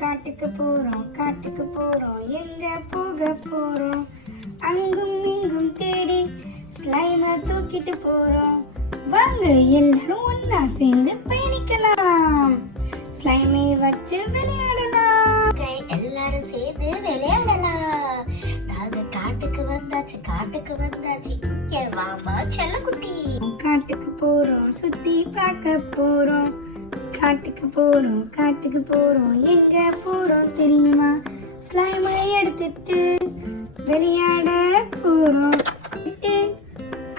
காட்டுக்கு போறோம் எங்க போக போறோம், அங்கும் இங்கும் தேடி ஸ்லைம தூக்கிட்டு போறோம். வாங்க எல்லாரும் ஒன்னா சேர்ந்து பயணிக்கலாம், ஸ்லைமை வச்சு விளையாடலாம். எல்லாரும் சேர்ந்து விளையாடலாம். நாங்க காட்டுக்கு வந்தாச்சு இங்க வாமா செல்லக்குட்டி. காட்டுக்கு போறோம், சுத்தி பார்க்க போறோம். காட்டுக்கு போறோம் எங்க போறோம் தெரியுமா? ஸ்லைமை எடுத்துட்டு விளையாட போறோம்,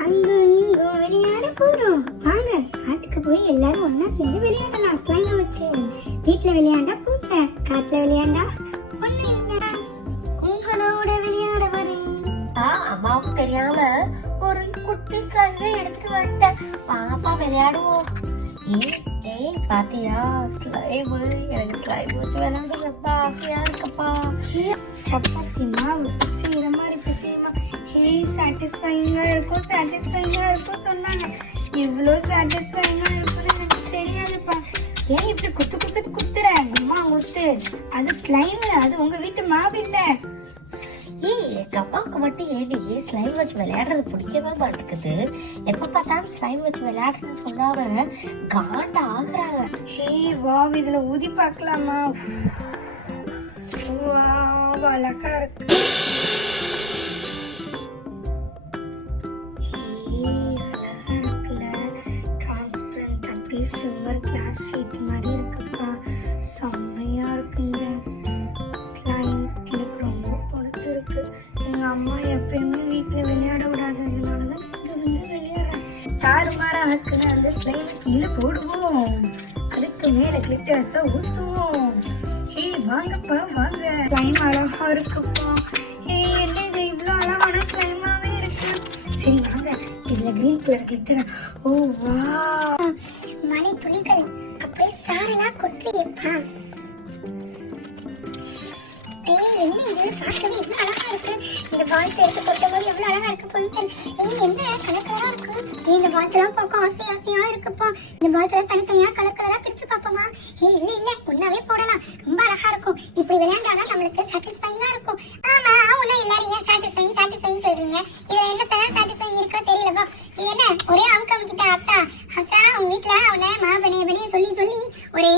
அங்கு இங்கும் விளையாட போறோம். வாங்க காட்டுக்கு போய் எல்லாரும் ஒன்னா சேர்ந்து விளையாடலாம். ஸ்லைமை வச்சு வீட்டுல விளையாண்டா பூசை, காட்டுல விளையாண்டா ஒண்ணு இல்ல. உங்களோட விளையாட வரேன். அம்மாவுக்கு தெரியாம ஒரு குட்டி ஸ்லைமை எடுத்துட்டு வந்துட்டேன். வாங்கப்பா விளையாடுவோம். ஏய் பாத்தியா ஸ்லைம், எனக்கு ஸ்லைம் வச்சு விளையாட ரொம்ப ஆசையா இருக்கப்பா. சப்பாத்தி மாவு பிசைற மாதிரி பிசையுமா? சாட்டிஸ்ஃபைங்கா இருக்கும் சொன்னாங்க. இவ்வளோ சாட்டிஸ்ஃபைங்கா இருக்கும்னு எனக்கு தெரியாதுப்பா. ஏன் இப்படி குத்துற? அம்மா குத்து, அது ஸ்லைம், அது உங்க வீட்டு மாவு இல்ல. எங்க அம்மாவுக்கு மட்டும் ஏடி ஸ்லைம் வச்சு விளையாடுறது பிடிக்கவே மாட்டேங்குது. எப்ப பார்த்தாலும் ஸ்லைம் வச்சு விளையாடுறதுன்னு சொன்னாங்க, காண்டா ஆகுறாங்க. வாவ், இதுல ஊதி பார்க்கலாமா? வாவ், அழகா இருக்கு. சுகர் கிளாஸ் ஷீட் மாதிரி இருக்குப்பா, செம்மையா இருக்குங்க ஸ்லைம். எனக்கு ரொம்ப பிடிச்சிருக்கு. எங்க அம்மா எப்பயுமே வீட்டுல விளையாட விடாததுனாலதான் இங்க வந்து விளையாடுறேன். தாறுமாறா இருக்குன்னு அந்த ஸ்லைம் கீழே போடுவோம், அதுக்கு மேல கிளிட்டர்ஸ ஊத்துவோம். வாங்கப்பா வாங்க, ஸ்லைம் அழகா இருக்குப்பா. என்ன இது இவ்வளவு அழகான ஸ்லைமாவே இருக்கு. சரி வாங்க, இதுல கிரீன் கலர் கிளிட்டர். ஓ வா, மழை துளிகள் அப்படியே சாரலா கொட்டியப்பா. என்ன இது பார்க்கவே இவ்வளவு அழகா இருக்கு. இந்த பால்ஸ் எடுத்து கொட்டும் போது எவ்வளவு அழகா இருக்கு போயிட்டு. என்ன கலர் கலரா இருக்கு. இந்த பால்ஸ் எல்லாம் பார்க்க ஆசையா இருக்குப்பா. இந்த பால்ஸ் எல்லாம் தனித்தனியா கலர் கலரா பிரிச்சு பார்ப்போமா? இல்ல ஒன்னாவே போடலாம், ரொம்ப அழகா இருக்கும். இப்படி விளையாண்டானா நம்மளுக்கு சாட்டிஸ்ஃபைங்கா இருக்கும். ஆமா, உன்ன எல்லாரும் ஏன் சாட்டிஸ்ஃபைங் சொல்றீங்க? இதுல என்ன சாட்டிஸ்ஃபைங் இருக்கோ தெரியலப்பா. என்ன ஒரே அமுக்கிட்ட ஹப்சா உங்க வீட்டுல அவனை மாபனே சொல்லி ஒரே